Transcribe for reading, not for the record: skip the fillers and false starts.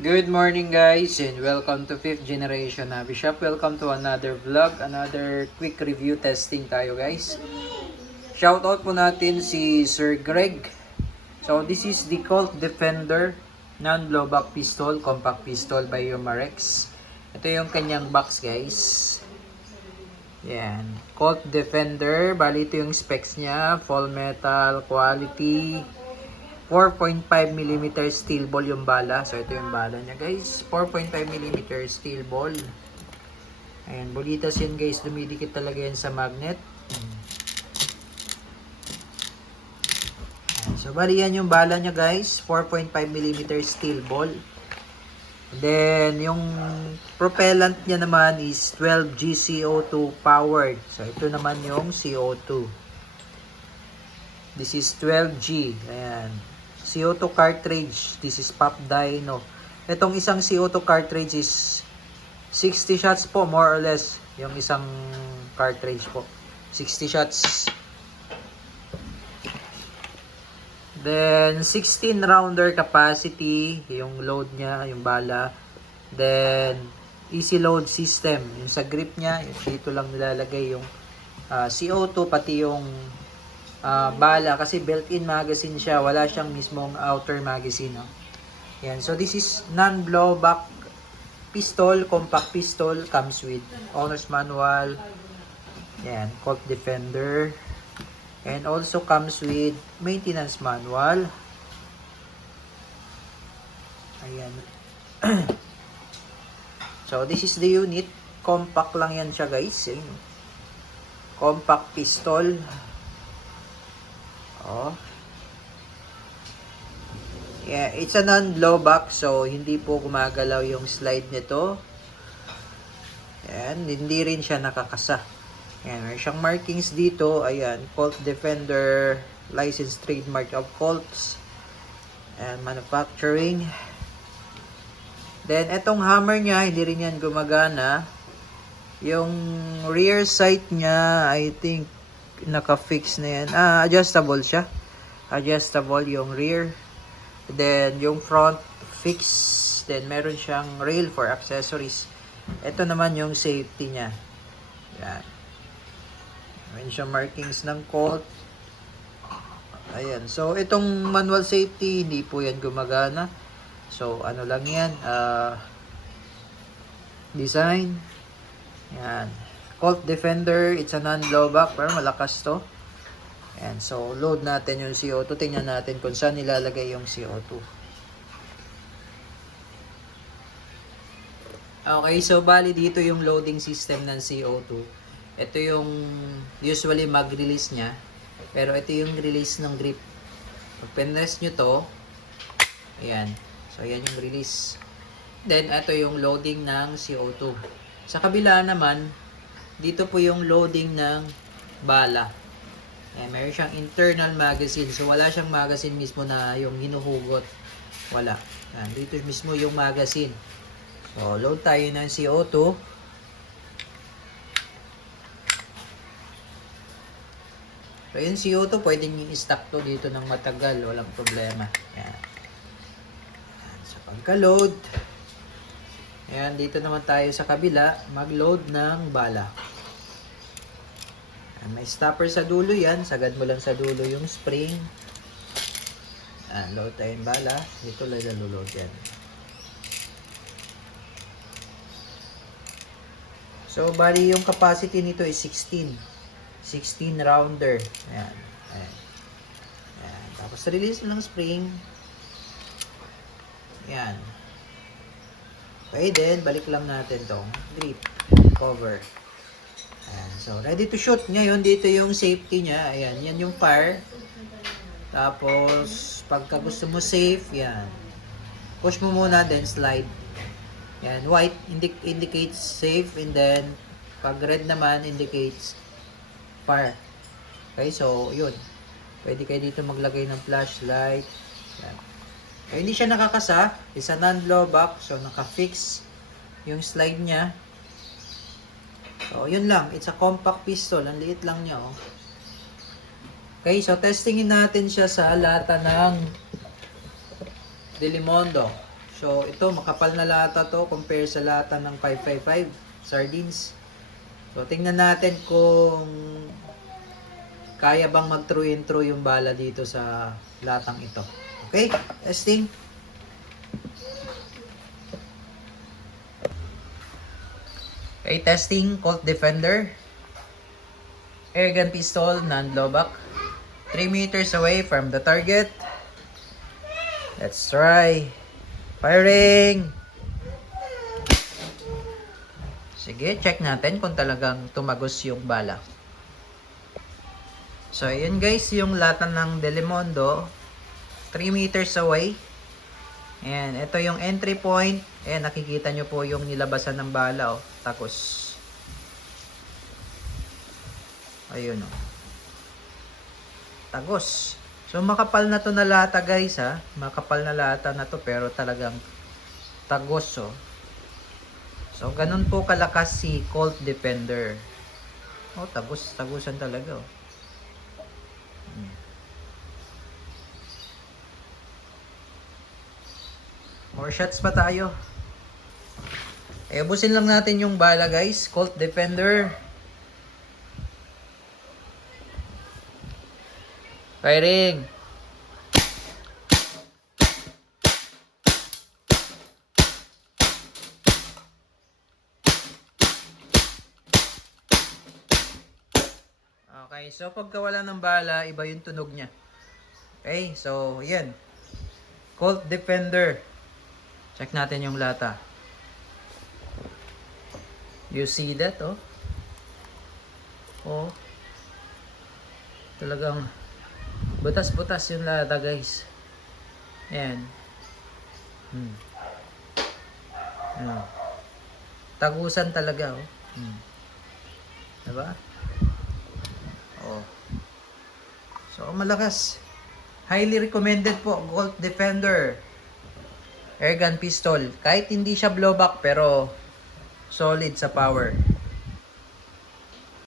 Good morning guys and welcome to 5th Generation Hobby Shop. Welcome to another vlog, another quick review testing tayo guys. Shoutout po natin si Sir Greg. So this is the Colt Defender non-blowback pistol, compact pistol by Yomarex. Ito yung kanyang box guys. Yan, Colt Defender, bali ito yung specs niya, full metal quality. 4.5mm steel ball yung bala. So, ito yung bala niya guys. 4.5mm steel ball. Ayan, bulitas yan guys. Dumidikit talaga yan sa magnet. Ayan, so, bali yan yung bala niya guys. 4.5mm steel ball. Then, yung propellant niya naman is 12G CO2 powered. So, ito naman yung CO2. This is 12G. Ayan. CO2 cartridge. This is Pop Dyno. Itong isang CO2 cartridge is 60 shots po, more or less. Yung isang cartridge po. 60 shots. Then, 16 rounder capacity. Yung load niya, yung bala. Then, easy load system. Yung sa grip niya, dito lang nilalagay yung CO2, pati yung bala, kasi built-in magazine siya, wala siyang mismong outer magazine, no? Yan, so this is non-blowback pistol, compact pistol, comes with owner's manual. Yan, Colt Defender, and also comes with maintenance manual. Ayan. So this is the unit, compact lang yan siya guys. Ayan. Compact pistol. Oh. Yeah, it's a non-blowback, so hindi po gumagalaw yung slide nito. Ayan, hindi rin siya nakakasa. Ayan, may siyang markings dito. Ayan, Colt Defender, license trademark of Colts, and manufacturing. Then, etong hammer niya, hindi rin yan gumagana. Yung rear sight niya, I think, naka-fix na yan. Adjustable siya. Adjustable yung rear. Then, yung front, fix. Then, meron siyang rail for accessories. Ito naman yung safety niya. Yan. Meron siyang markings ng Colt. Ayan. So, itong manual safety, hindi po yan gumagana. So, ano lang yan. Design. Yan. Colt Defender, it's a non-blowback, pero malakas to. And so, load natin yung CO2. Tingnan natin kung saan nilalagay yung CO2. Okay, so bali dito yung loading system ng CO2. Ito yung usually mag-release niya. Pero ito yung release ng grip. Pag pinress nyo to, ayan. So, ayan yung release. Then, ito yung loading ng CO2. Sa kabila naman, dito po yung loading ng bala. Ayan, meron siyang internal magazine. So, wala siyang magazine mismo na yung hinuhugot. Wala. Ayan, dito mismo yung magazine. So, load tayo ng CO2. So, yung CO2, pwedeng i-stock to dito ng matagal. Walang problema. Ayan. Ayan, so, pagka-load, ayan, dito naman tayo sa kabila, mag-load ng bala. May stopper sa dulo yan. Sagad mo lang sa dulo yung spring. Load tayo yung bala. Dito lang nalulod yan. So, bali yung capacity nito is 16. 16 rounder. Ayan. Ayan. Ayan. Tapos, release lang spring. Ayan. Okay, then, balik lang natin tong grip cover. Ayan. So, ready to shoot. Ngayon, dito yung safety niya. Ayan, yan yung fire. Tapos, pagka gusto mo safe, yan. Push mo muna, then slide. Yan, white indicates safe, and then, pag red naman, indicates fire. Okay, so, yun. Pwede kayo dito maglagay ng flashlight. Yan. Okay, hindi siya nakakasa. It's a non-blowback, so naka-fix yung slide niya. So, yun lang. It's a compact pistol. Ang liit lang niya, oh. Okay, so testingin natin siya sa lata ng Delimondo. So, ito, makapal na lata to compare sa lata ng 555 sardines. So, tingnan natin kung kaya bang mag-through and through yung bala dito sa latang ito. Okay? Testing. Okay, testing. Colt Defender. Airgun pistol, non-blowback. 3 meters away from the target. Let's try. Firing! Sige, check natin kung talagang tumagos yung bala. So, yun guys, yung lata ng Delimundo. 3 meters away. Ayan, ito yung entry point. Ayan, nakikita nyo po yung nilabasan ng bala, oh. Takos. Ayun, oh. Tagos. So, makapal na to na lata guys, ha. Makapal na lata na to, pero talagang tagos, oh. So, ganun po kalakas si Colt Defender. Oh, tagusan talaga, oh. More shots pa tayo. Ubusin lang natin yung bala guys. Colt Defender. Firing. Okay, so pagka wala ng bala, iba yung tunog niya. Okay, so yan. Colt Defender. Check natin yung lata. You see that, oh? Oh. Talagang butas-butas yung lata, guys. Ayan. Ayan. Tagusan talaga, oh. Diba? Oh. So, malakas. Highly recommended po, Colt Defender. Airgun pistol. Kahit hindi siya blowback, pero solid sa power.